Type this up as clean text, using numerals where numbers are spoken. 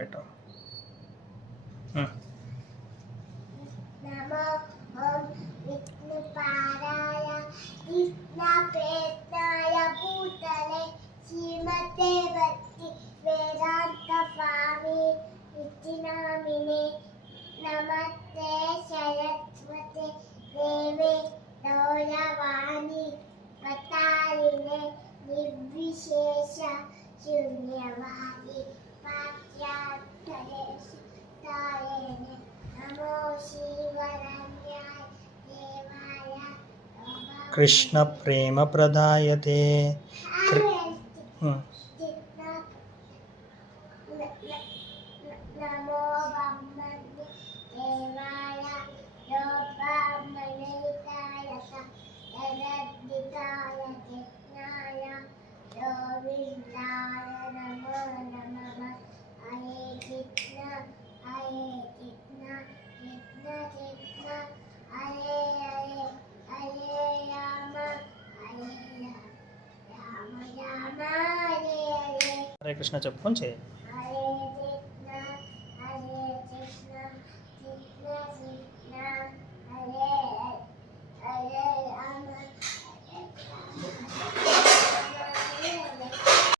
పెట్టు. నమో ఓం విష్ణుపాదాయ కృష్ణ ప్రేతాయ భూతలే శ్రీమతే భక్తి వేదాంత స్వామి నిత్యనామినే నమస్తే సరస్వతే దేవే గౌరవాణి ప్రతారిణే నిర్విశేష శూన్యవాది పాశ్చాత్యే తాయేనే నమో శివరణ్యాయ దేవాయ కృష్ణ ప్రేమ ప్రదాయతే. నమో బ్రహ్మణ్య దేవాయ బ్రహ్మణితాయ జగద్దితాయ కృష్ణాయ గోవిందాయ నమో నమః. హరే కృష్ణ హరే కృష్ణ కృష్ణ కృష్ణ హరే హరే హరే రామ హరే రామ రామ రామ హరే హరే. హరే కృష్ణ చెప్పుకొని చేయి.